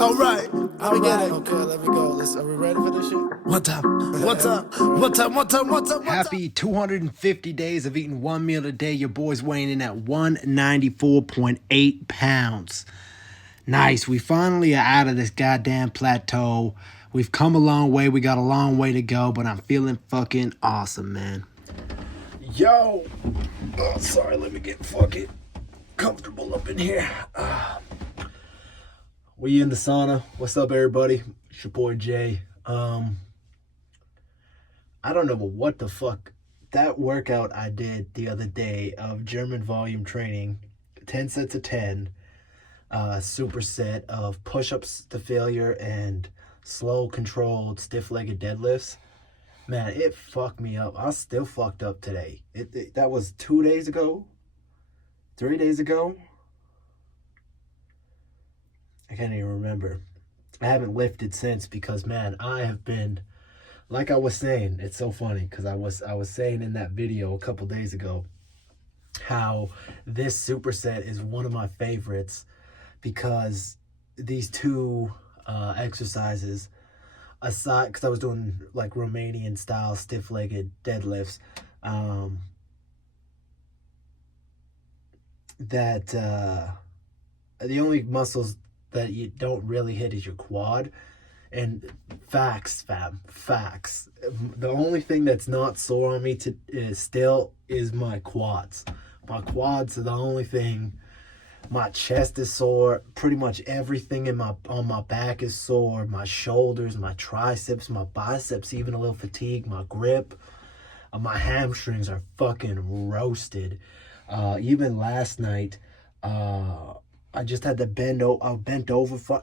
All right. Let me get it. Okay, let me go. Are we ready for this shit? What's up? Happy 250 days of eating one meal a day. Your boy's weighing in at 194.8 pounds. Nice. We finally are out of this goddamn plateau. We've come a long way. We got a long way to go, but I'm feeling fucking awesome, man. Yo. Oh, sorry. Let me get fucking comfortable up in here. We in the sauna. What's up, everybody? It's your boy Jay. I don't know what the fuck. That workout I did the other day of German volume training, 10 sets of 10, superset of push-ups to failure and slow, controlled, stiff-legged deadlifts. Man, it fucked me up. I was still fucked up today. That was 2 days ago? 3 days ago? I can't even remember. I haven't lifted since because, man, I have been, like I was saying, it's so funny because I was saying in that video a couple days ago how this superset is one of my favorites because these two exercises, aside, because I was doing like Romanian style stiff-legged deadlifts, the only muscles that you don't really hit is your quad. And facts, fam, facts. The only thing that's not sore on me is my quads. My quads are the only thing. My chest is sore. Pretty much everything on my back is sore. My shoulders, my triceps, my biceps, even a little fatigue. My grip, my hamstrings are fucking roasted. Even last night, I just had to bent over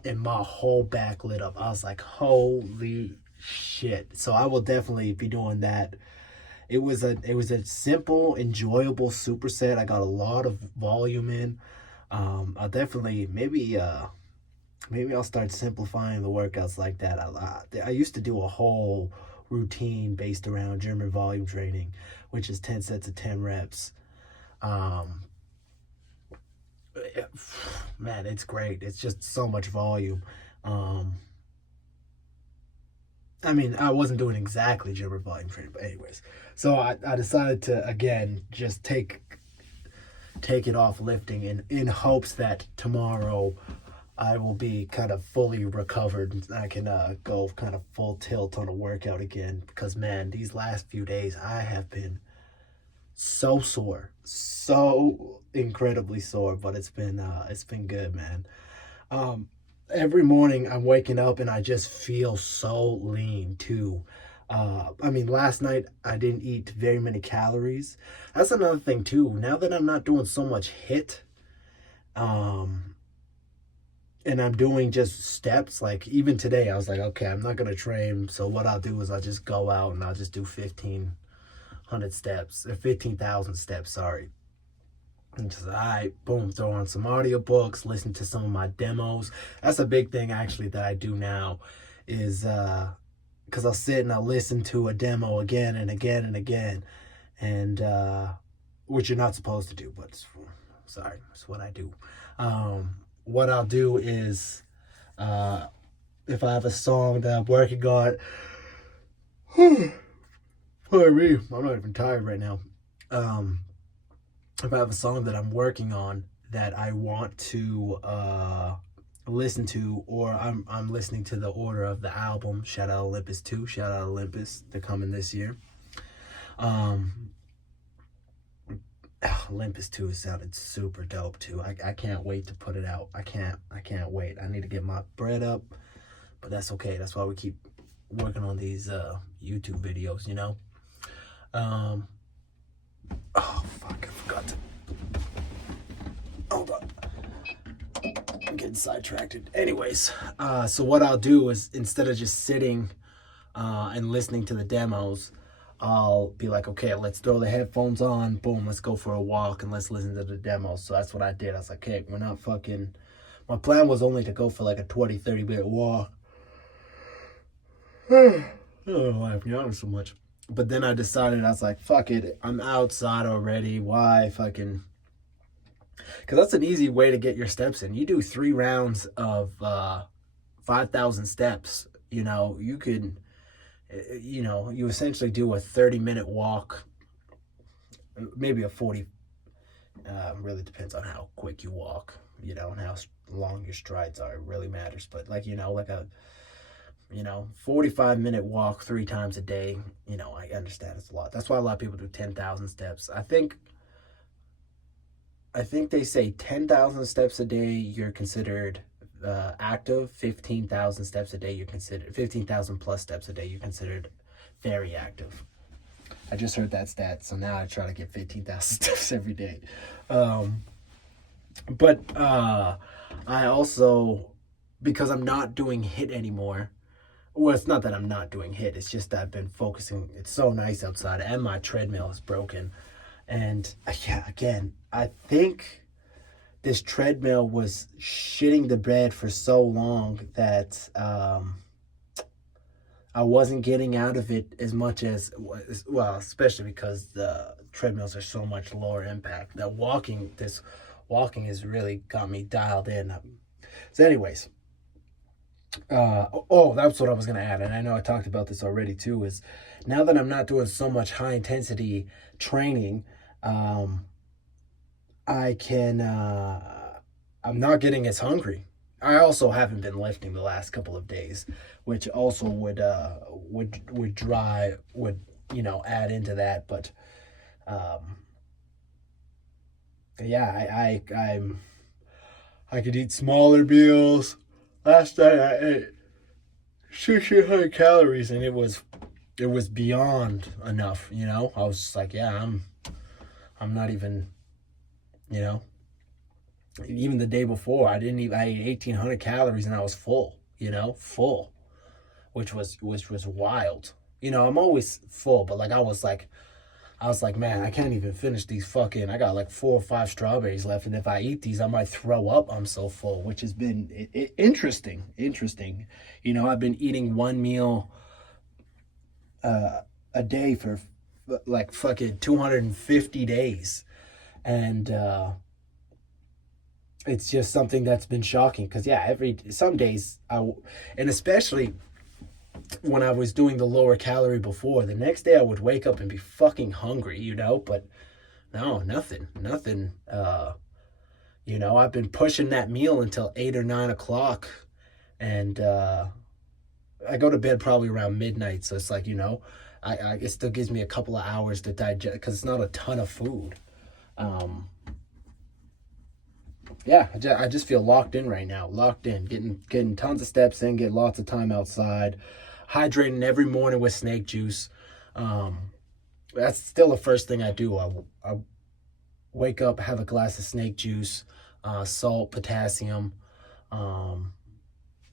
and my whole back lit up. I was like, holy shit. So I will definitely be doing that. It was a simple, enjoyable superset. I got a lot of volume in. I'll definitely, maybe I'll start simplifying the workouts like that. I used to do a whole routine based around German volume training, which is 10 sets of 10 reps. Man, it's great. It's just so much volume. I mean, I wasn't doing exactly German volume training, but anyways. So I decided to, again, just take it off lifting in hopes that tomorrow I will be kind of fully recovered and I can go kind of full tilt on a workout again. Because, man, these last few days I have been so sore, so incredibly sore, but it's been good, man. Every morning I'm waking up and I just feel so lean too. I mean, last night I didn't eat very many calories. That's another thing too. Now that I'm not doing so much HIIT, and I'm doing just steps, like even today I was like, okay, I'm not gonna train, so what I'll do is I'll just go out and I'll just do 1,500 steps, or 15,000 steps, sorry. And just, all right, boom, throw on some audiobooks, listen to some of my demos. That's a big thing, actually, that I do now, is, because I'll sit and I'll listen to a demo again and again and again, and, which you're not supposed to do, but, sorry, it's what I do. What I'll do is, if I have a song that I'm working on, pardon me, I'm not even tired right now. If I have a song that I'm working on that I want to listen to, or I'm listening to the order of the album, shout out Olympus 2, shout out Olympus, they're coming this year. Olympus 2 sounded super dope too. I can't wait to put it out. I can't wait. I need to get my bread up, but that's okay. That's why we keep working on these YouTube videos, you know. Oh fuck, I forgot to, hold on, I'm getting sidetracked. Anyways, so what I'll do is, instead of just sitting and listening to the demos, I'll be like, okay, let's throw the headphones on, boom, let's go for a walk and let's listen to the demos. So that's what I did. I was like, hey, my plan was only to go for like a 20-30 minute walk. I don't know why I'm yawning so much. But then I decided, I was like, fuck it, I'm outside already. Why fucking... Because that's an easy way to get your steps in. You do 3 rounds of 5,000 steps, you could, you essentially do a 30-minute walk, maybe a 40. Really depends on how quick you walk, and how long your strides are. It really matters. But like a 45-minute walk 3 times a day. I understand it's a lot. That's why a lot of people do 10,000 steps. I think they say 10,000 steps a day you're considered active. 15,000 steps a day you're considered 15,000 plus steps a day you're considered very active. I just heard that stat, so now I try to get 15,000 steps every day. But I also, because I'm not doing HIIT anymore. Well, it's not that I'm not doing HIIT. It's just that I've been focusing. It's so nice outside, and my treadmill is broken. And yeah, again, I think this treadmill was shitting the bed for so long that I wasn't getting out of it as much as, well, especially because the treadmills are so much lower impact. That walking has really got me dialed in. So anyways, that's what I was going to add. And I know I talked about this already too, is now that I'm not doing so much high intensity training, I'm not getting as hungry. I also haven't been lifting the last couple of days, which also would add into that. But yeah, I could eat smaller meals. Last night I ate 1,600 calories, and it was beyond enough. I was just like, yeah, I'm not even, even the day before, I ate 1,800 calories and I was full, which was wild. I'm always full, but I was like, man, I can't even finish these I got like 4 or 5 strawberries left, and if I eat these, I might throw up. I'm so full, which has been interesting. I've been eating one meal a day for like fucking 250 days. And it's just something that's been shocking, because some days and especially when I was doing the lower calorie before, the next day I would wake up and be fucking hungry, but no, nothing. I've been pushing that meal until 8 or 9 o'clock, and I go to bed probably around midnight, so it's like, it still gives me a couple of hours to digest, because it's not a ton of food. I just feel locked in right now. Getting tons of steps in, get lots of time outside, hydrating every morning with snake juice. That's still the first thing I do. I wake up, have a glass of snake juice, salt, potassium,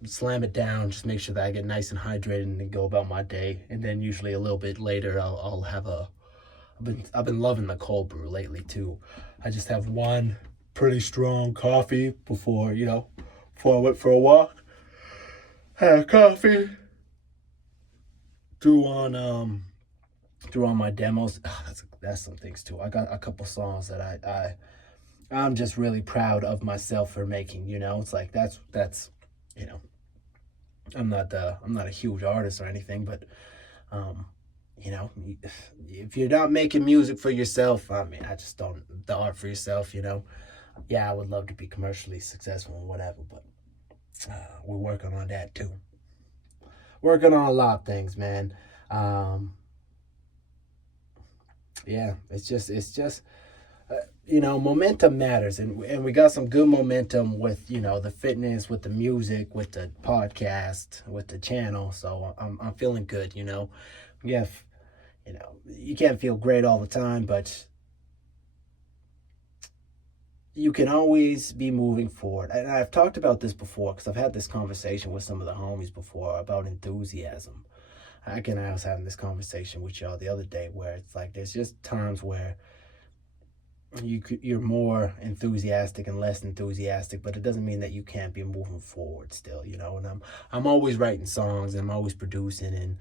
slam it down, just make sure that I get nice and hydrated, and then go about my day. And then usually a little bit later, I'll have I've been loving the cold brew lately too. I just have one pretty strong coffee before I went for a walk. Had a coffee. Threw on my demos. That's some things too. I got a couple songs that I'm just really proud of myself for making. It's like that's I'm not a huge artist or anything, but if you're not making music for yourself, I just don't, the art for yourself, yeah, I would love to be commercially successful and whatever, but we're working on that too. Working on a lot of things, man. It's just momentum matters, and we got some good momentum with the fitness, with the music, with the podcast, with the channel. So I'm feeling good. You can't feel great all the time, but you can always be moving forward. And I've talked about this before, because I've had this conversation with some of the homies before about enthusiasm. I was having this conversation with y'all the other day, where it's like there's just times where you're more enthusiastic and less enthusiastic, but it doesn't mean that you can't be moving forward still, and I'm always writing songs, and I'm always producing and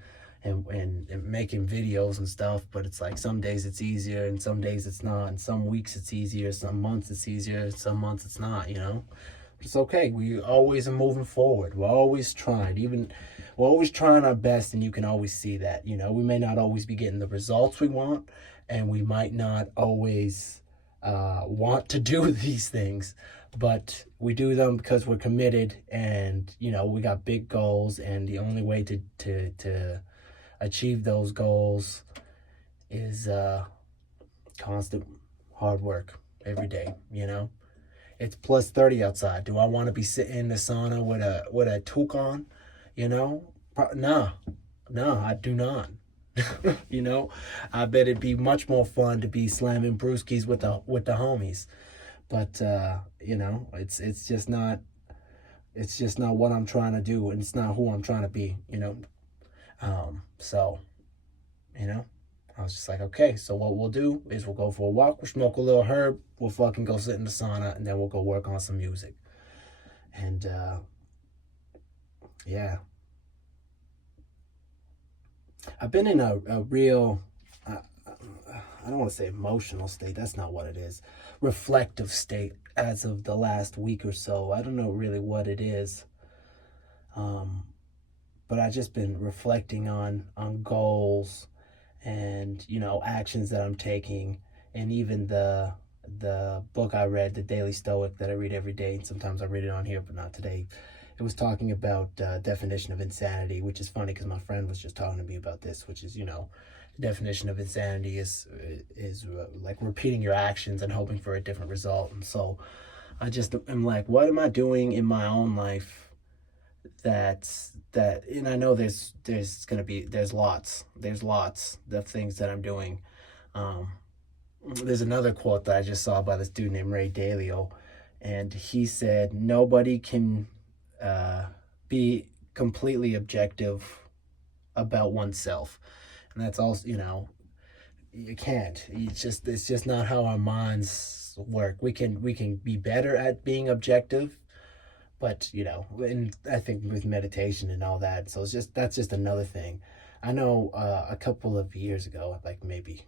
making videos and stuff, but it's like some days it's easier and some days it's not, and some weeks it's easier, some months it's easier, some months it's not, It's okay. We always are moving forward. We're always trying. We're always trying our best, and you can always see that. We may not always be getting the results we want, and we might not always want to do these things, but we do them because we're committed, and we got big goals, and the only way to achieve those goals is constant hard work every day. It's plus 30 outside. Do I want to be sitting in the sauna with a toque on? Nah, I do not. I bet it'd be much more fun to be slamming brewskis with the homies. But it's just not what I'm trying to do, and it's not who I'm trying to be. So I was just like, okay, so what we'll do is we'll go for a walk, we'll smoke a little herb, we'll fucking go sit in the sauna, and then we'll go work on some music. And yeah, I've been in a real, I don't want to say emotional state, that's not what it is, reflective state as of the last week or so. I don't know really what it is, but I've just been reflecting on goals and actions that I'm taking, and even the book I read, The Daily Stoic, that I read every day, and sometimes I read it on here, but not today. It was talking about definition of insanity, which is funny because my friend was just talking to me about this, which is, the definition of insanity is like repeating your actions and hoping for a different result. And so I just am like, what am I doing in my own life and I know there's lots of things that I'm doing. There's another quote that I just saw by this dude named Ray Dalio, and he said nobody can be completely objective about oneself, and that's also, you can't. It's just not how our minds work. We can be better at being objective, but and I think with meditation and all that, so that's just another thing. I know a couple of years ago, like maybe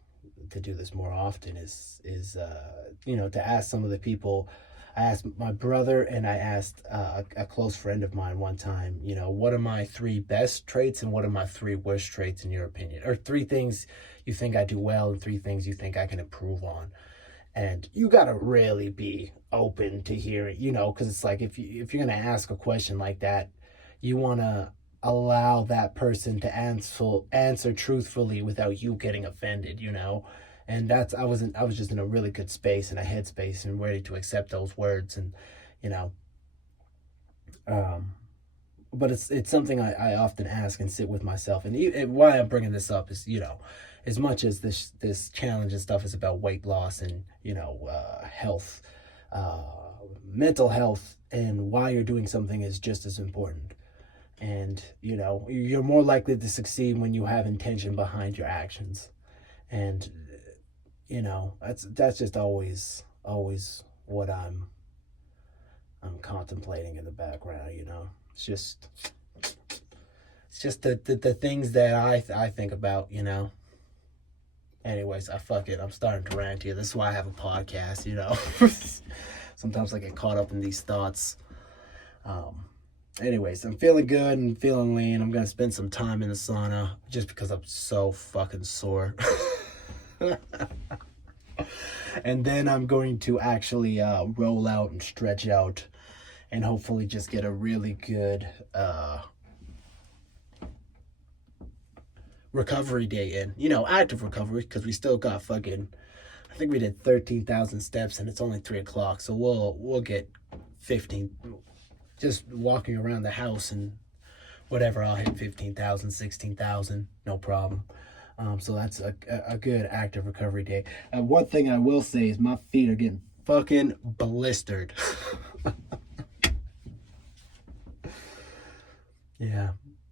to do this more often, is to ask some of the people. I asked my brother, and I asked a close friend of mine one time, what are my 3 best traits and what are my 3 worst traits in your opinion? Or 3 things you think I do well and 3 things you think I can improve on. And you got to really be open to hearing, because it's like if you're going to ask a question like that, you want to allow that person to answer truthfully without you getting offended, And I was just in a really good space and a headspace and ready to accept those words, and but it's something I often ask and sit with myself. And why I'm bringing this up is, as much as this challenge and stuff is about weight loss and health, mental health, and why you're doing something is just as important. And you're more likely to succeed when you have intention behind your actions. And that's just always what I'm contemplating in the background. It's just the things that I think about. Anyways, I'm starting to rant here. This is why I have a podcast. Sometimes I get caught up in these thoughts. Anyways, I'm feeling good and feeling lean. I'm gonna spend some time in the sauna just because I'm so fucking sore. And then I'm going to actually roll out and stretch out and hopefully just get a really good recovery day in. Active recovery, because we still got I think we did 13,000 steps and it's only 3 o'clock. So we'll get 15, just walking around the house and whatever, I'll hit 15,000, 16,000, no problem. So that's a good active recovery day. And one thing I will say is my feet are getting fucking blistered. Yeah,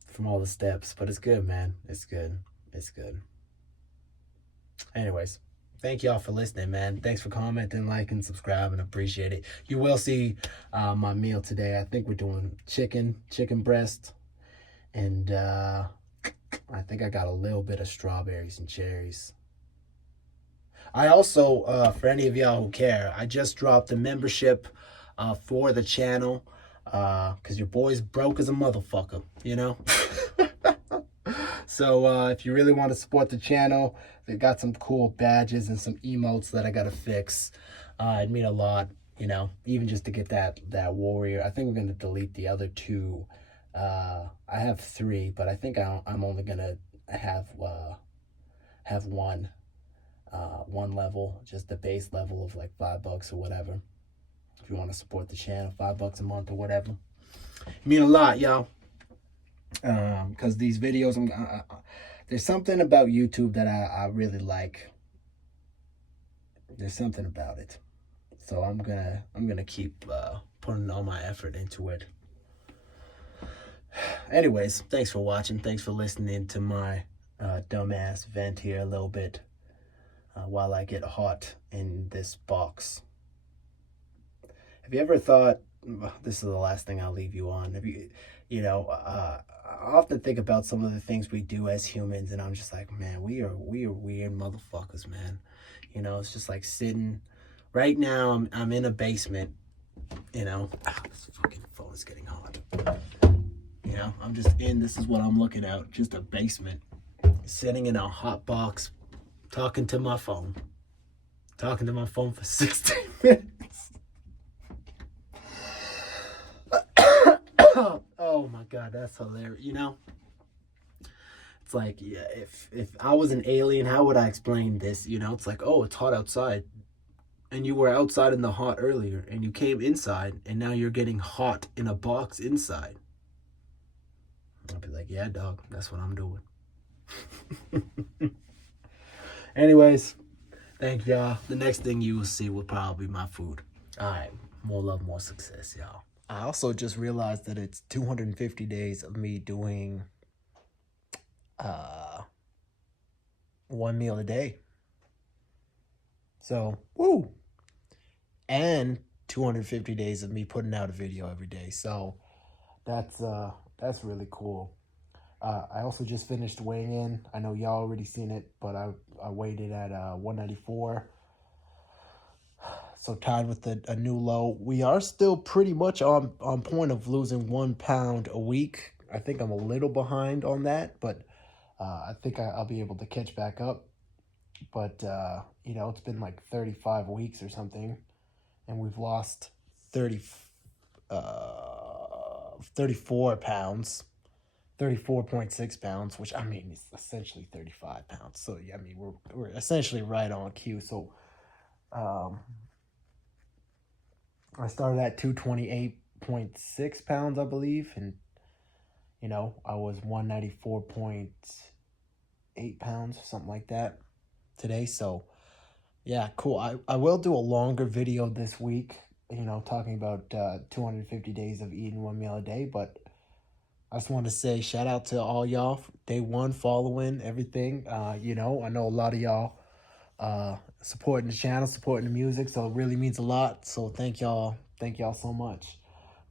from all the steps, but it's good, man. It's good. Anyways, thank y'all for listening, man. Thanks for commenting, liking, subscribing. Appreciate it. You will see my meal today. I think we're doing chicken breast, and I think I got a little bit of strawberries and cherries. I also, for any of y'all who care, I just dropped a membership for the channel, because your boy's broke as a motherfucker, you know? So if you really want to support the channel, they got some cool badges and some emotes that I got to fix. It'd mean a lot, you know, even just to get that warrior. I think we're going to delete the other two. I have 3, but I think I'm only going to have one level, just the base level of like $5 or whatever. If you want to support the channel, $5 a month or whatever. It mean a lot, y'all. Because these videos, there's something about YouTube that I really like. There's something about it, so I'm gonna keep putting all my effort into it. Anyways, thanks for watching. Thanks for listening to my dumbass vent here a little bit while I get hot in this box. Have you ever thought, this is the last thing I'll leave you on, have you I often think about some of the things we do as humans, and I'm just like, man, we are weird motherfuckers, man. You know, it's just like sitting right now. I'm in a basement, you know. This fucking phone is getting hot. You know, I'm just in, this is what I'm looking at, just a basement, sitting in a hot box, talking to my phone for 16 minutes. Oh my God, that's hilarious. You know, it's like, yeah, if I was an alien, how would I explain this? You know, it's like, oh, it's hot outside, and you were outside in the hot earlier, and you came inside, and now you're getting hot in a box inside. I'd be like, yeah, dog, that's what I'm doing. Anyways, thank y'all. The next thing you will see will probably be my food. All right, more love, more success, y'all. I also just realized that it's 250 days of me doing one meal a day. So, woo! And 250 days of me putting out a video every day. So that's really cool. I also just finished weighing in. I know y'all already seen it, but I weighed it at 194. So tied with a new low. We are still pretty much on point of losing 1 pound a week. I think I'm a little behind on that, but I think I'll be able to catch back up. But, you know, it's been like 35 weeks or something, and we've lost 34 pounds, 34.6 pounds, which, I mean, is essentially 35 pounds. So, yeah, I mean, we're essentially right on cue. So, I started at 228.6 pounds, I believe, and, you know, I was 194.8 pounds, something like that today. So, yeah, cool. I will do a longer video this week, you know, talking about 250 days of eating 1 meal a day, but I just want to say shout out to all y'all, day one, following everything. You know, I know a lot of y'all supporting the channel, supporting the music, so it really means a lot. So thank y'all so much.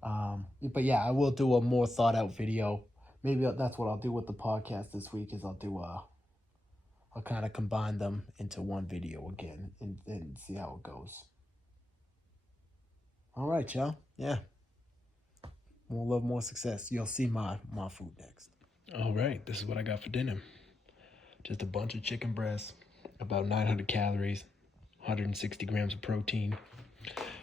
But yeah, I will do a more thought out video. Maybe that's what I'll do with the podcast this week, is I'll kind of combine them into one video again and see how it goes. All right, y'all. Yeah. More love, more success. You'll see my food next. All right, this is what I got for dinner. Just a bunch of chicken breasts, about 900 calories, 160 grams of protein.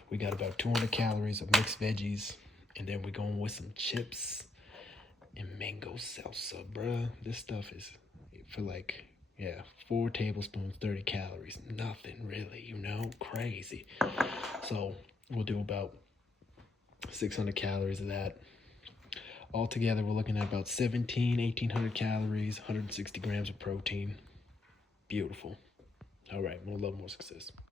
We got about 200 calories of mixed veggies, and then we're going with some chips and mango salsa, bruh. This stuff is for like, yeah, 4 tablespoons, 30 calories. Nothing really, you know, crazy. So we'll do about 600 calories of that. Altogether, we're looking at about 1,800 calories, 160 grams of protein. Beautiful. All right, more love, more success.